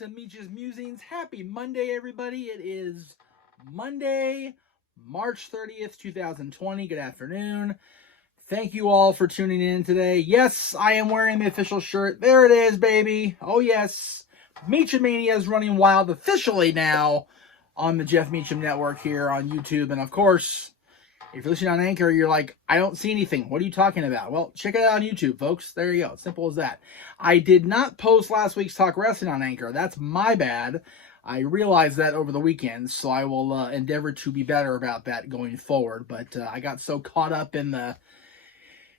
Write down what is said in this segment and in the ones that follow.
to Meach'S Musings. Happy Monday, everybody. It is Monday, March 30th, 2020. Good afternoon. Thank you all for tuning in today. Yes, I am wearing the official shirt. There it is, baby. Oh, yes. MEACHAMANIA is running wild officially now on the JEFF MEACHAM Network here on YouTube. And, of course, if you're listening on Anchor, you're like, I don't see anything. What are you talking about? Well, check it out on YouTube, folks. There you go. Simple as that. I did not post last week's Talk Wrestling on Anchor. That's my bad. I realized that over the weekend, so I will endeavor to be better about that going forward. But I got so caught up in the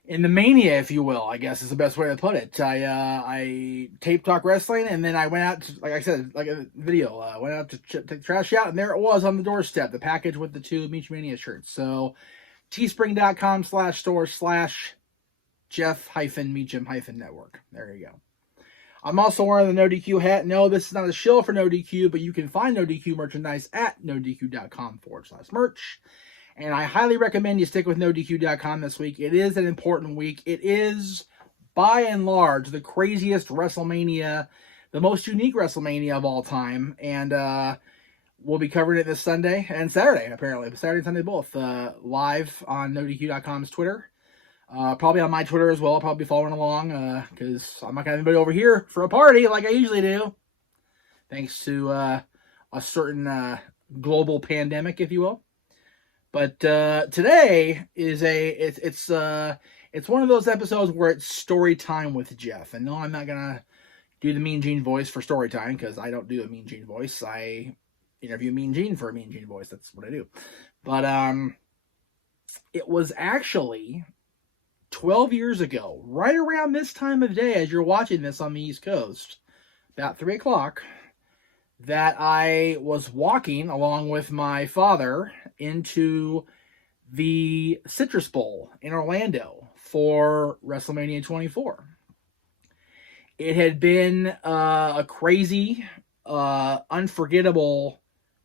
mania, if you will, I guess is the best way to put it. I taped Talk Wrestling, and then I went out to, like I said, like a video, went out to take the trash out, and there it was on the doorstep, the package with the two MEACHAMANIA shirts. So, teespring.com/store/Jeff-Meacham-Network. There you go. I'm also wearing the No DQ hat. No, this is not a shill for No DQ, but you can find No DQ merchandise at nodq.com/merch. And I highly recommend you stick with NoDQ.com this week. It is an important week. It is, by and large, the craziest WrestleMania, the most unique WrestleMania of all time. And we'll be covering it this Sunday and Saturday, apparently. Saturday and Sunday both. Live on NoDQ.com's Twitter. Probably on my Twitter as well. I'll probably be following along because I'm not going to have anybody over here for a party like I usually do. Thanks to a certain global pandemic, if you will. But today is it's one of those episodes where it's story time with Jeff. And no, I'm not gonna do the Mean Gene voice for story time because I don't do a Mean Gene voice. I interview Mean Gene for a Mean Gene voice. That's what I do. But it was actually 12 years ago, right around this time of day, as you're watching this on the East Coast, about 3 o'clock, that I was walking along with my father into the Citrus Bowl in Orlando for WrestleMania 24. It had been a crazy, unforgettable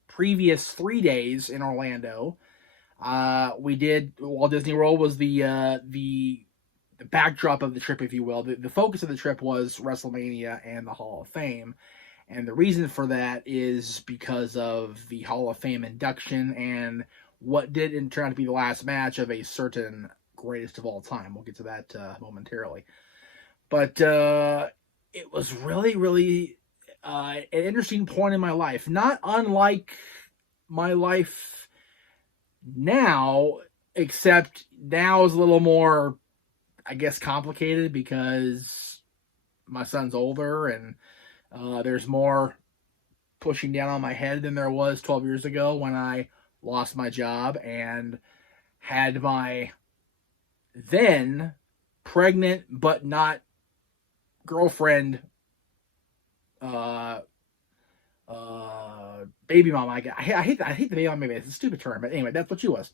previous 3 days in Orlando. We did, Walt Disney World was the backdrop of the trip, if you will. The focus of the trip was WrestleMania and the Hall of Fame. And the reason for that is because of the Hall of Fame induction and what did turn out to be the last match of a certain greatest of all time. We'll get to that momentarily. But it was really, really an interesting point in my life. Not unlike my life now, except now is a little more, I guess, complicated because my son's older and there's more pushing down on my head than there was 12 years ago when I lost my job and had my then pregnant but not girlfriend baby mama. I hate the baby mama. It's a stupid term, but anyway, that's what she was.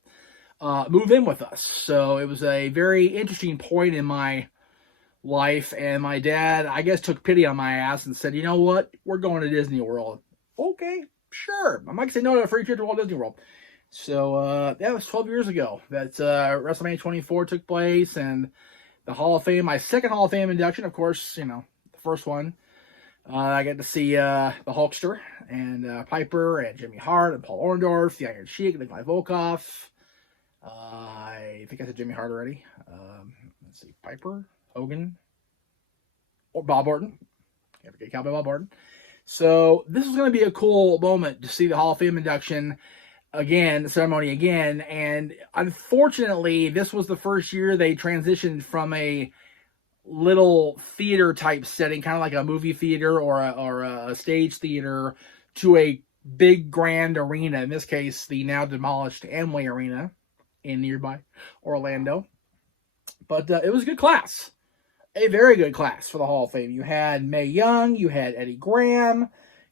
Move in with us. So it was a very interesting point in my life, and my dad, I guess, took pity on my ass and said, you know what, we're going to Disney World. Okay, sure. I'm not going to say no to a free trip to Walt Disney World. So that was 12 years ago that WrestleMania 24 took place, and the Hall of Fame, my second Hall of Fame induction, of course, the first one. I got to see the Hulkster and Piper and Jimmy Hart and Paul Orndorff, the Iron Sheik, Nikolai Volkov. I think I said Jimmy Hart already. Let's see, Piper, Hogan, or Bob Orton. Can't forget Cowboy Bob Orton. So this is going to be a cool moment to see the Hall of Fame induction again, the ceremony again. And unfortunately, this was the first year they transitioned from a little theater type setting, kind of like a movie theater or a stage theater, to a big grand arena. In this case, the now demolished Amway Arena in nearby Orlando. But it was a good class. A very good class for the Hall of Fame. You had Mae Young, you had Eddie Graham,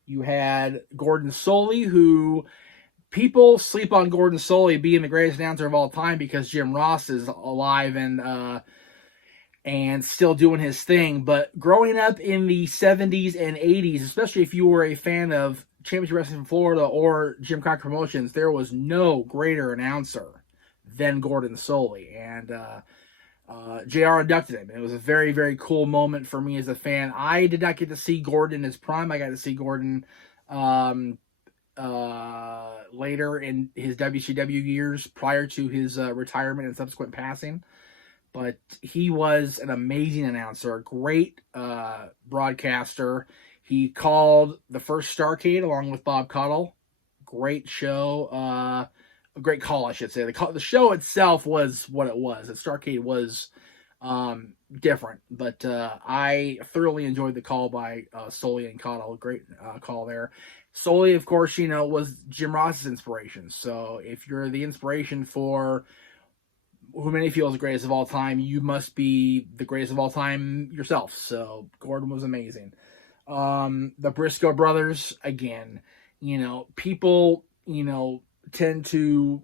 you had Gordon Solie, who people sleep on Gordon Solie being the greatest announcer of all time because Jim Ross is alive and still doing his thing. But growing up in the 70s and 80s, especially if you were a fan of Championship Wrestling from Florida or Jim Crockett Promotions, there was no greater announcer than Gordon Solie. And JR inducted him. It was a very, very cool moment for me as a fan. I did not get to see Gordon in his prime. I got to see Gordon um, later in his WCW years prior to his retirement and subsequent passing. But he was an amazing announcer, a great broadcaster. He called the first Starrcade along with Bob Caudle. Great show. A great call, I should say. The show itself was what it was. The Starrcade was different, but I thoroughly enjoyed the call by Sully and Caudle. Great call there. Sully, of course, was Jim Ross's inspiration. So if you're the inspiration for who many feel is the greatest of all time, you must be the greatest of all time yourself. So Gordon was amazing. The Briscoe brothers, again, people, tend to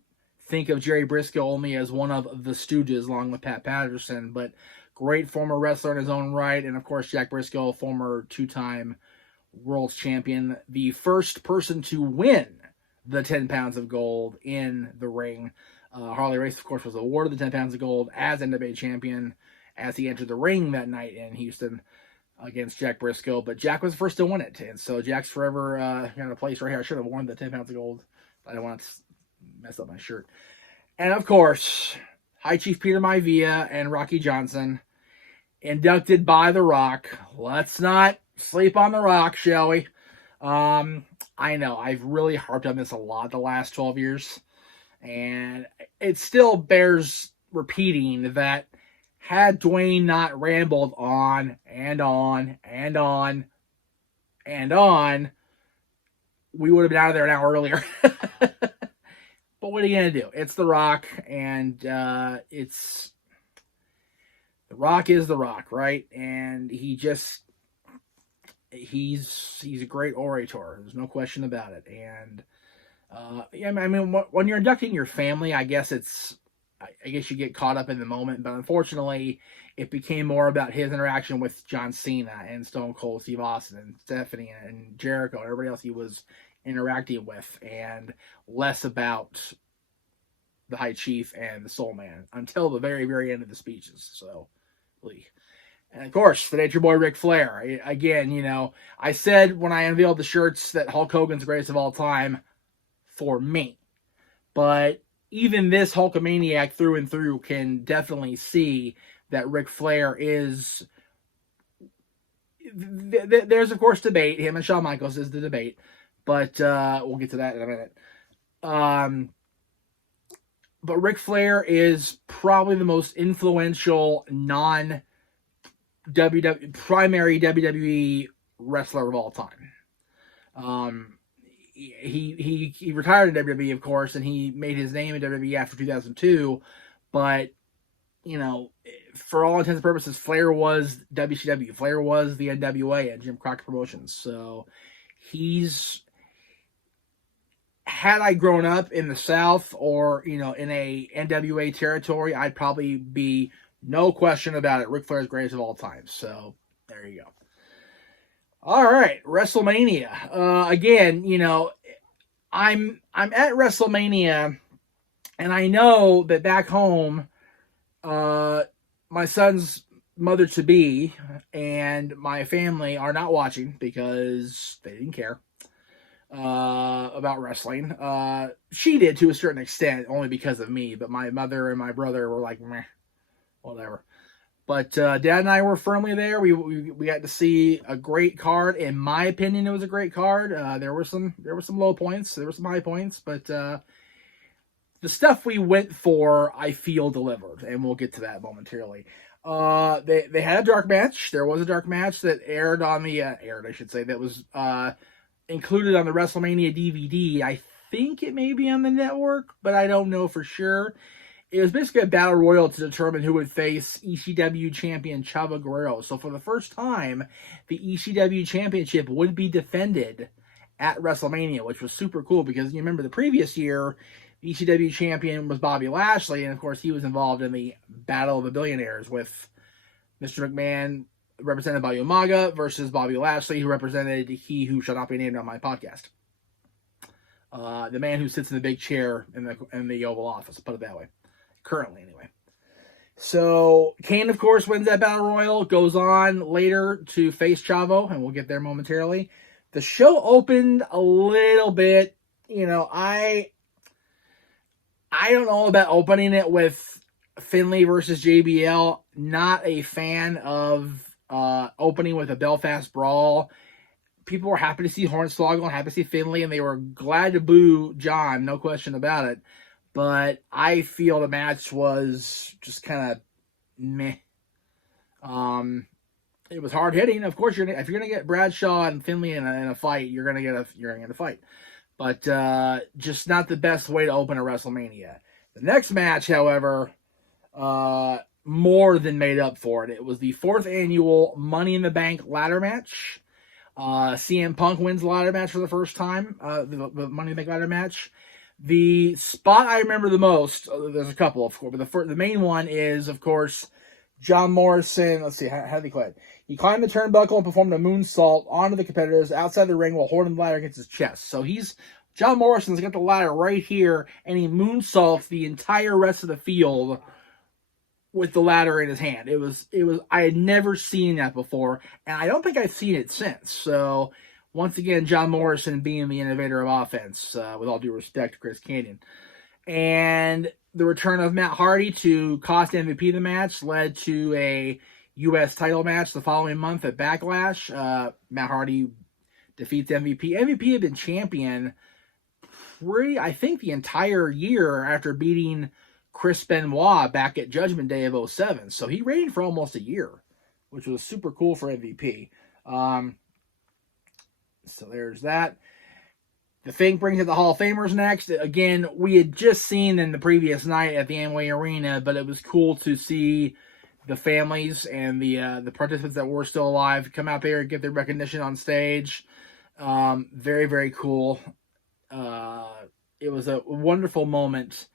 think of Jerry Briscoe only as one of the Stooges along with Pat Patterson, but great former wrestler in his own right. And of course, Jack Briscoe, former 2-time world champion, the first person to win the 10 pounds of gold in the ring. Harley Race, of course, was awarded the 10 pounds of gold as NWA champion as he entered the ring that night in Houston against Jack Briscoe. But Jack was the first to win it. And so Jack's forever got a place right here. I should have worn the 10 pounds of gold. I don't want to mess up my shirt. And of course, High Chief Peter Maivia and Rocky Johnson, inducted by The Rock. Let's not sleep on The Rock, shall we? I know, I've really harped on this a lot the last 12 years. And it still bears repeating that had Dwayne not rambled on and on and on and on, we would have been out of there an hour earlier. But what are you going to do? It's The Rock, and The Rock is The Rock, right? And he's a great orator. There's no question about it. And I mean, when you're inducting your family, I guess you get caught up in the moment. But unfortunately, it became more about his interaction with John Cena and Stone Cold Steve Austin and Stephanie and Jericho and everybody else he was interacting with, and less about the High Chief and the Soul Man until the very, very end of the speeches. So, and of course, the Nature Boy Ric Flair. Again, I said when I unveiled the shirts that Hulk Hogan's the greatest of all time for me. But even this Hulkamaniac through and through can definitely see that Ric Flair is... There's, of course, debate. Him and Shawn Michaels is the debate. But we'll get to that in a minute. But Ric Flair is probably the most influential primary WWE wrestler of all time. He retired in WWE, of course, and he made his name in WWE after 2002. But, for all intents and purposes, Flair was WCW. Flair was the NWA and Jim Crockett Promotions. So had I grown up in the South or, in a NWA territory, I'd probably be, no question about it, Ric Flair's greatest of all time. So, there you go. All right, WrestleMania. Again, I'm at WrestleMania, and I know that back home, my son's mother-to-be and my family are not watching because they didn't care about wrestling. She did to a certain extent, only because of me, but my mother and my brother were like, meh, whatever. But Dad and I were firmly there. We got to see a great card. In my opinion, it was a great card. There were some low points. There were some high points. But the stuff we went for, I feel, delivered. And we'll get to that momentarily. They had a dark match. There was a dark match that aired on the... that was included on the WrestleMania DVD. I think it may be on the network, but I don't know for sure. It was basically a battle royal to determine who would face ECW champion Chavo Guerrero. So for the first time, the ECW championship would be defended at WrestleMania, which was super cool because you remember the previous year, the ECW champion was Bobby Lashley, and of course he was involved in the Battle of the Billionaires with Mr. McMahon, represented by Umaga, versus Bobby Lashley, who represented he who shall not be named on my podcast. The man who sits in the big chair in the Oval Office, put it that way. Currently, anyway. So Kane, of course, wins that battle royal, goes on later to face Chavo, and we'll get there momentarily. The show opened a little bit. I don't know about opening it with Finlay versus JBL. Not a fan of opening with a Belfast brawl. People were happy to see Hornswoggle, happy to see Finlay, and they were glad to boo John, no question about it. But I feel the match was just kind of meh. It was hard hitting. Of course, if you're gonna get Bradshaw and Finlay in a fight, you're gonna get a fight. But just not the best way to open a WrestleMania. The next match, however, more than made up for it. It was the 4th annual Money in the Bank ladder match. CM Punk wins the ladder match for the first time. The Money in the Bank ladder match. The spot I remember the most, there's a couple, of course, but the main one is, of course, John Morrison. Let's see, how did he climb? He climbed the turnbuckle and performed a moonsault onto the competitors outside the ring while holding the ladder against his chest. So John Morrison's got the ladder right here, and he moonsaults the entire rest of the field with the ladder in his hand. I had never seen that before, and I don't think I've seen it since. So once again, John Morrison being the innovator of offense, with all due respect to Chris Kanyon. And the return of Matt Hardy to cost MVP the match led to a U.S. title match the following month at Backlash. Matt Hardy defeats MVP. MVP had been champion I think the entire year after beating Chris Benoit back at Judgment Day of 2007. So he reigned for almost a year, which was super cool for MVP. So there's that. The Fink brings it the Hall of Famers next. Again, we had just seen them the previous night at the Amway Arena, but it was cool to see the families and the participants that were still alive come out there and get their recognition on stage. Very, very cool. It was a wonderful moment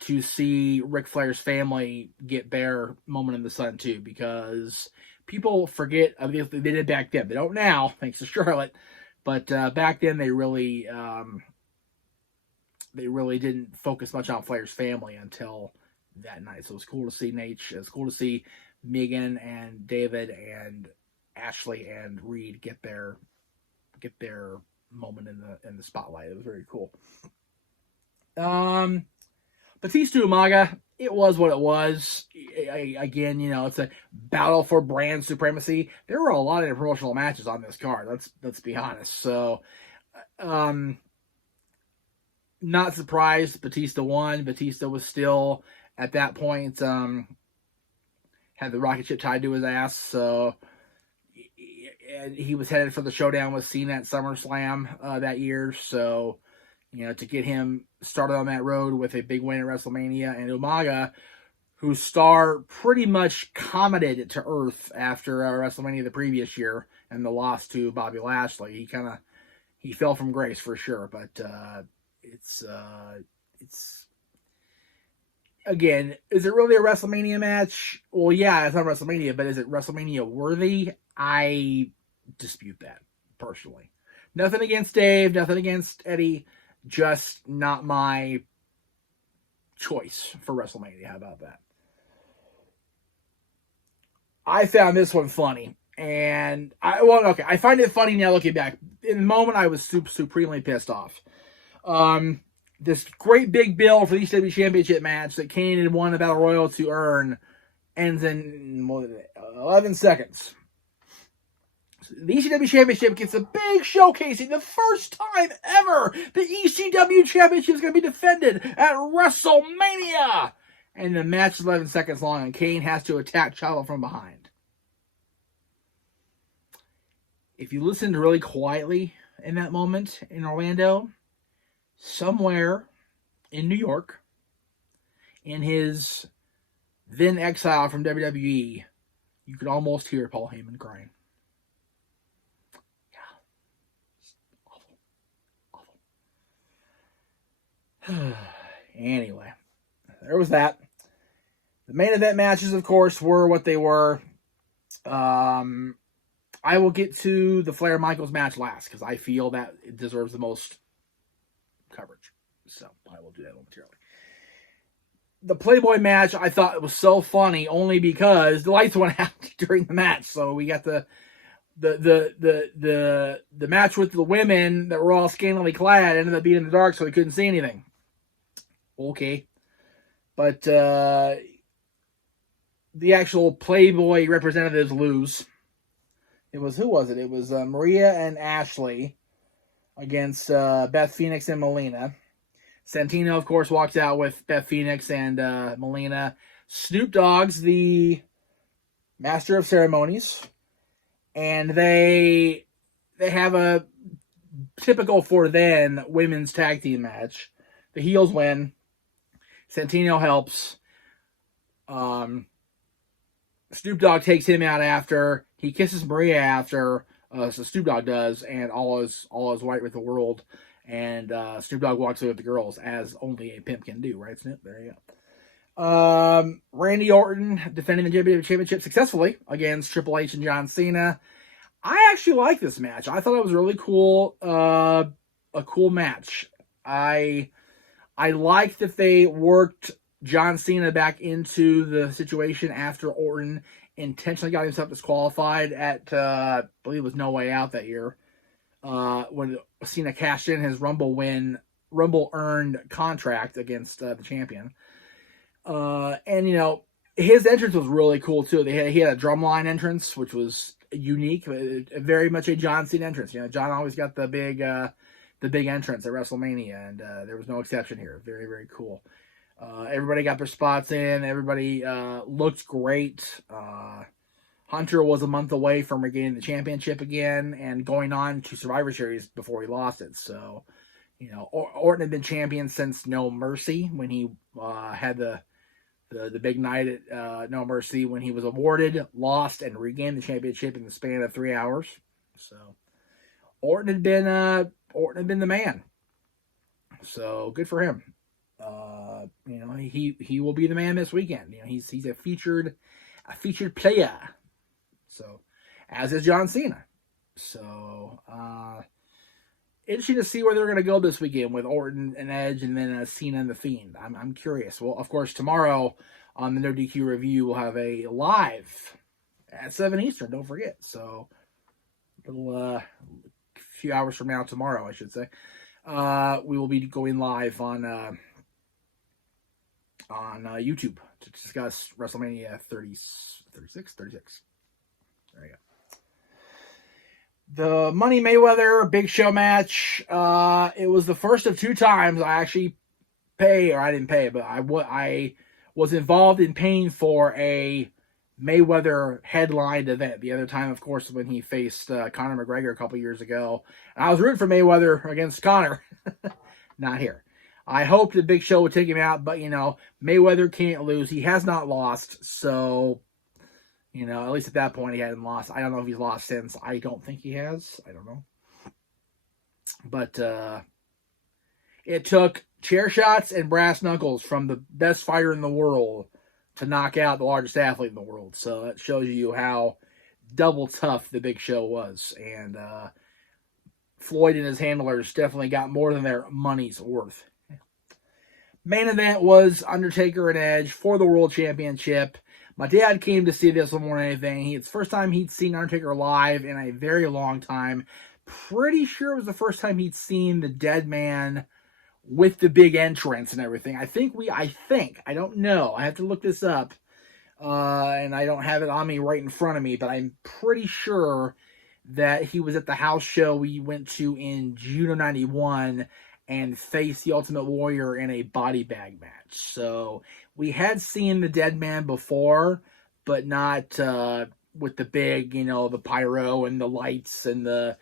to see Ric Flair's family get their moment in the sun too, because people forget. I mean, they did back then. They don't now, thanks to Charlotte. But back then, they really didn't focus much on Flair's family until that night. So it was cool to see Nate. It was cool to see Megan and David and Ashley and Reed get their moment in the spotlight. It was very cool. Batista Umaga, it was what it was. Again, it's a battle for brand supremacy. There were a lot of promotional matches on this card. Let's be honest. So, not surprised Batista won. Batista was still at that point had the rocket ship tied to his ass. So, and he was headed for the showdown with Cena at SummerSlam that year. So, to get him started on that road with a big win at WrestleMania, and Umaga, whose star pretty much commented to Earth after WrestleMania the previous year and the loss to Bobby Lashley. He fell from grace for sure, but it's again, is it really a WrestleMania match? Well, yeah, it's not WrestleMania, but is it WrestleMania worthy? I dispute that personally. Nothing against Dave, nothing against Eddie. Just not my choice for WrestleMania. How about that? I found this one funny. And I find it funny now looking back. In the moment, I was supremely pissed off. This great big bill for the ECW Championship match that Kane had won the Battle Royal to earn ends in more than 11 seconds. The ECW Championship gets a big showcasing. The first time ever the ECW Championship is going to be defended at WrestleMania. And the match is 11 seconds long, and Kane has to attack Chavo from behind. If you listened really quietly in that moment in Orlando, somewhere in New York, in his then exile from WWE, you could almost hear Paul Heyman crying. Anyway, there was that. The main event matches, of course, were what they were. I will get to the Flair Michaels match last because I feel that it deserves the most coverage. So I will do that momentarily. the Playboy match, I thought it was so funny only because the lights went out during the match. So we got the match with the women that were all scantily clad ended up being in the dark, so they couldn't see anything. Okay. But the actual Playboy representatives lose. It was, who was it? It was Maria and Ashley against Beth Phoenix and Melina. Santino, of course, walks out with Beth Phoenix and Melina. Snoop Dogg's the master of ceremonies, and they have a typical for then women's tag team match. The heels win. Santino helps. Snoop Dogg takes him out after. He kisses Maria after. So Snoop Dogg does, and all is white with the world. And Snoop Dogg walks away with the girls, as only a pimp can do, right, Snoop? There you go. Randy Orton defending the championship successfully against Triple H and John Cena. I actually like this match. I thought it was really cool. A cool match. I like that they worked John Cena back into the situation after Orton intentionally got himself disqualified at, I believe it was No Way Out that year, when Cena cashed in his Rumble earned contract against the champion. And, you know, his entrance was really cool, too. He had a drumline entrance, which was unique, very much a John Cena entrance. You know, John always got the big entrance at WrestleMania, and there was no exception here. Very, very cool. Everybody got their spots in. Everybody looked great. Hunter was a month away from regaining the championship again and going on to Survivor Series before he lost it. So, you know, Orton had been champion since No Mercy, when he had the big night at No Mercy, when he was awarded, lost, and regained the championship in the span of 3 hours. So Orton had been the man. So good for him. You know, he will be the man this weekend. You know, he's a featured player. So, as is John Cena. So, interesting to see where they're going to go this weekend with Orton and Edge, and then Cena and The Fiend. I'm curious. Well, of course, tomorrow on the No DQ review, we'll have a live at 7 Eastern. Don't forget. So, a little few hours from now, tomorrow, I should say, we will be going live on YouTube to discuss WrestleMania 36. There you go. The Money Mayweather Big Show match. It was the first of 2 times I actually I didn't pay, but I was involved in paying for a Mayweather headlined event. The other time, of course, when he faced Conor McGregor a couple years ago. And I was rooting for Mayweather against Conor. Not here. I hoped the Big Show would take him out, but, you know, Mayweather can't lose. He has not lost, so, you know, at least at that point he hadn't lost. I don't know if he's lost since. I don't think he has. I don't know. But it took chair shots and brass knuckles from the best fighter in the world to knock out the largest athlete in the world. So that shows you how double tough the Big Show was. And Floyd and his handlers definitely got more than their money's worth. Main event was Undertaker and Edge for the World Championship. My dad came to see this more than anything. It's the first time he'd seen Undertaker live in a very long time. Pretty sure it was the first time he'd seen the Dead Man with the big entrance and everything. I think, I don't know. I have to look this up. And I don't have it on me right in front of me, but I'm pretty sure that he was at the house show we went to in June of 91 and faced the Ultimate Warrior in a body bag match. So we had seen the Dead Man before, but not with the big, you know, the pyro and the lights and the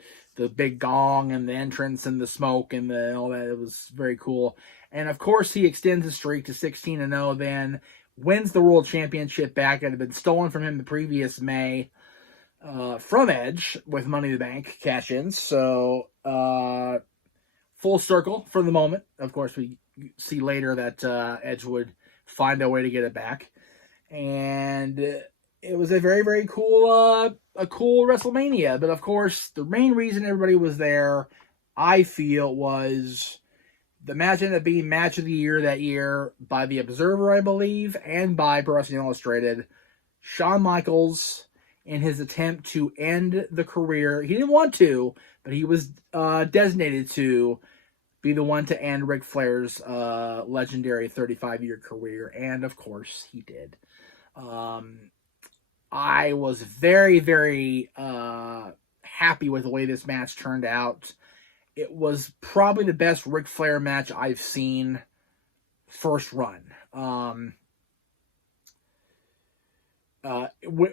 big gong and the entrance and the smoke and all that. It was very cool. And of course, he extends his streak to 16-0, then wins the World Championship back. It had been stolen from him the previous May from Edge with Money in the Bank cash-ins. So, full circle for the moment. Of course, we see later that Edge would find a way to get it back. And it was a very, very cool WrestleMania. But of course, the main reason everybody was there, I feel, was The match ended up being match of the year that year by The Observer, I believe, and by Pro Wrestling Illustrated. Shawn Michaels, in his attempt to end the career, he didn't want to, but he was designated to be the one to end Ric Flair's legendary 35-year career, and of course he did. I was very, very happy with the way this match turned out. It was probably the best Ric Flair match I've seen first run.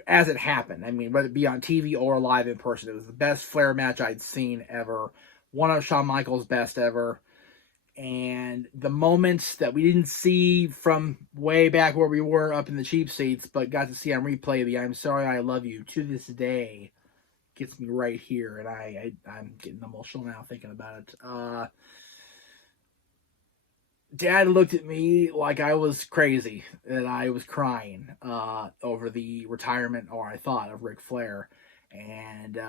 As it happened. I mean, whether it be on TV or live in person, it was the best Flair match I'd seen ever. One of Shawn Michaels' best ever. And the moments that we didn't see from way back where we were up in the cheap seats, but got to see on replay, the I'm Sorry I Love You, to this day, gets me right here. And I'm getting emotional now thinking about it. Dad looked at me like I was crazy, that I was crying over the retirement, or I thought, of Ric Flair. And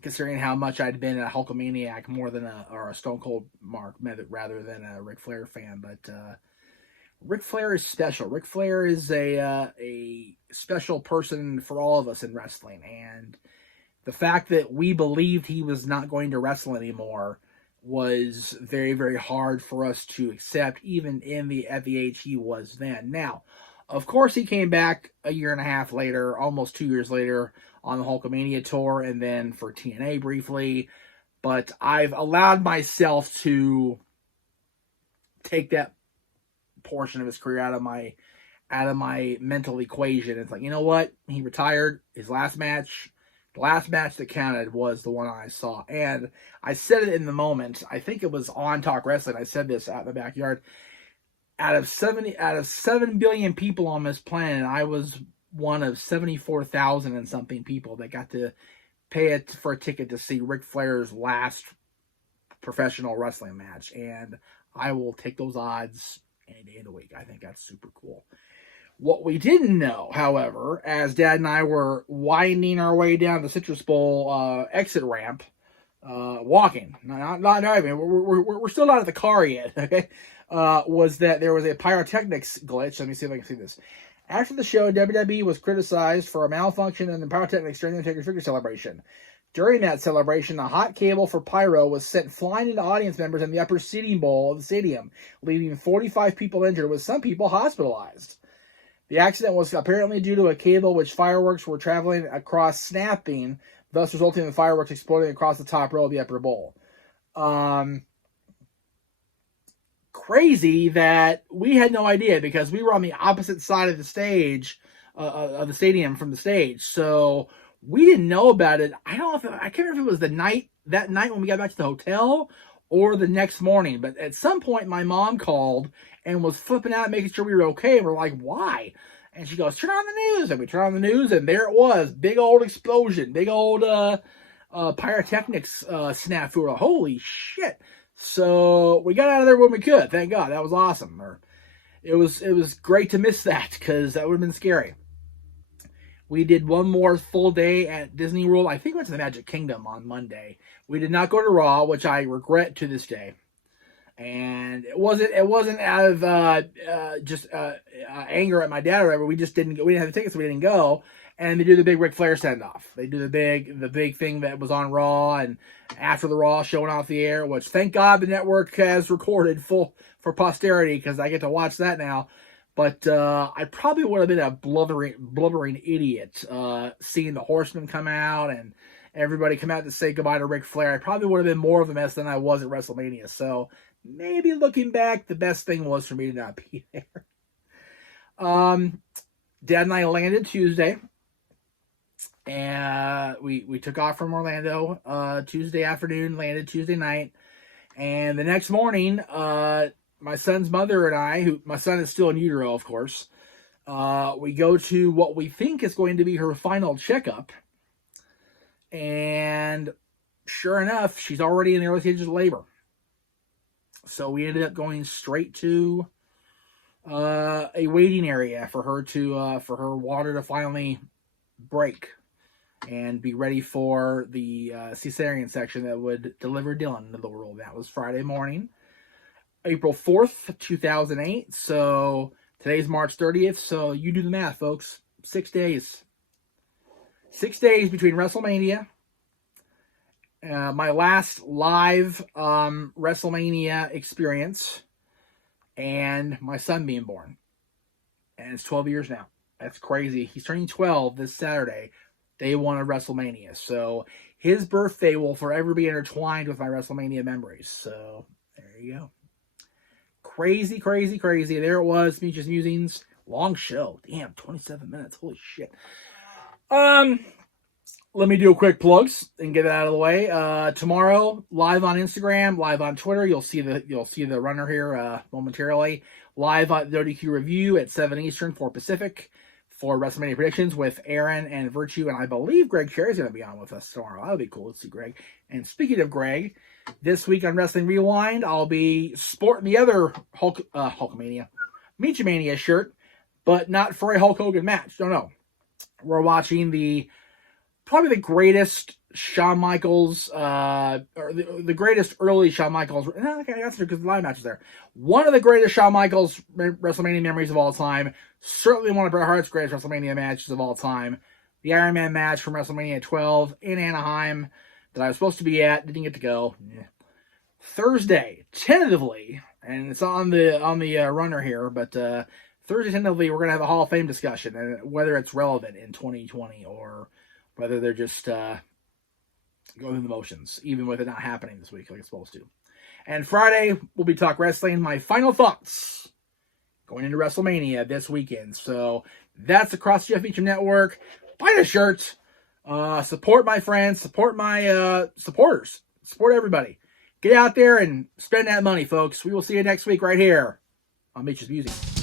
considering how much I'd been a Hulkamaniac more than a Stone Cold Mark rather than a Ric Flair fan. But Ric Flair is special. Ric Flair is a special person for all of us in wrestling. And the fact that we believed he was not going to wrestle anymore was very, very hard for us to accept, even at the age he was then. Now, of course, he came back a year and a half later, almost 2 years later, on the Hulkamania tour, and then for TNA briefly. But I've allowed myself to take that portion of his career out of my mental equation. It's like, you know what? He retired. His last match. The last match that counted was the one I saw. And I said it in the moment. I think it was on Talk Wrestling. I said this out in the backyard. Out of 7 billion people on this planet, I was one of 74,000 and something people that got to pay it for a ticket to see Ric Flair's last professional wrestling match. And I will take those odds any day of the week. I think that's super cool. What we didn't know, however, as Dad and I were winding our way down the Citrus Bowl exit ramp, walking, not driving, we're still not at the car yet, okay, was that there was a pyrotechnics glitch. Let me see if I can see this. After the show, WWE was criticized for a malfunction in the pyrotechnics during the Undertaker's victory celebration. During that celebration, a hot cable for pyro was sent flying into audience members in the upper seating bowl of the stadium, leaving 45 people injured, with some people hospitalized. The accident was apparently due to a cable which fireworks were traveling across snapping, thus resulting in the fireworks exploding across the top row of the upper bowl. Crazy that we had no idea, because we were on the opposite side of the stage, of the stadium from the stage. So we didn't know about it. I can't remember if it was that night when we got back to the hotel or the next morning. But at some point, my mom called and was flipping out, making sure we were okay. And we're like, why? And she goes, turn on the news. And we turn on the news, and there it was. Big old explosion. Big old pyrotechnics snafu. We're like, holy shit. So we got out of there when we could. Thank God. That was awesome. It was great to miss that, because that would have been scary. We did one more full day at Disney World. I think we went to the Magic Kingdom on Monday. We did not go to Raw, which I regret to this day. And it wasn't out of just anger at my dad or whatever. We just didn't go. We didn't have the tickets, so we didn't go. And they do the big Ric Flair send off. They do the big thing that was on Raw, and after the Raw showing off the air, which thank God the network has recorded full for posterity, because I get to watch that now. But I probably would have been a blubbering idiot seeing the Horsemen come out and everybody come out to say goodbye to Ric Flair. I probably would have been more of a mess than I was at WrestleMania. So maybe looking back, the best thing was for me to not be there. Dad and I landed Tuesday. And we took off from Orlando Tuesday afternoon, landed Tuesday night. And the next morning, my son's mother and I, my son is still in utero, of course, we go to what we think is going to be her final checkup. And sure enough, she's already in the early stages of labor. So we ended up going straight to a waiting area for her water to finally break and be ready for the cesarean section that would deliver Dylan into the world. That was Friday morning. April 4th, 2008. So today's March 30th. So you do the math, folks. 6 days. 6 days between WrestleMania, my last live WrestleMania experience, and my son being born. And it's 12 years now. That's crazy. He's turning 12 this Saturday, day one of WrestleMania. So his birthday will forever be intertwined with my WrestleMania memories. So there you go. Crazy, crazy, crazy. There it was. Meach'S Musings. Long show. Damn, 27 minutes. Holy shit. Let me do a quick plugs and get it out of the way. Tomorrow, live on Instagram, live on Twitter. You'll see the runner here momentarily. Live on WQ Review at 7 Eastern, 4 Pacific for WrestleMania predictions with Aaron and Virtue, and I believe Greg Cherry's going to be on with us tomorrow. That'll be cool to see Greg. And speaking of Greg, this week on Wrestling Rewind, I'll be sporting the other Hulkamania, Meachamania shirt, but not for a Hulk Hogan match. No. We're watching probably the greatest Shawn Michaels, or the greatest early Shawn Michaels. No, okay, that's because the live match is there. One of the greatest Shawn Michaels WrestleMania memories of all time. Certainly one of Bret Hart's greatest WrestleMania matches of all time. The Iron Man match from WrestleMania 12 in Anaheim that I was supposed to be at, didn't get to go. Thursday, tentatively, and it's on the runner here, but Thursday tentatively we're gonna have a Hall of Fame discussion and whether it's relevant in 2020 or whether they're just going through the motions, even with it not happening this week like it's supposed to. And Friday, we'll be talking wrestling. My final thoughts going into WrestleMania this weekend. So that's across the JEFF MEACHAM Network. Buy a shirt. Support my friends. Support my supporters. Support everybody. Get out there and spend that money, folks. We will see you next week right here on Meach'S Musings.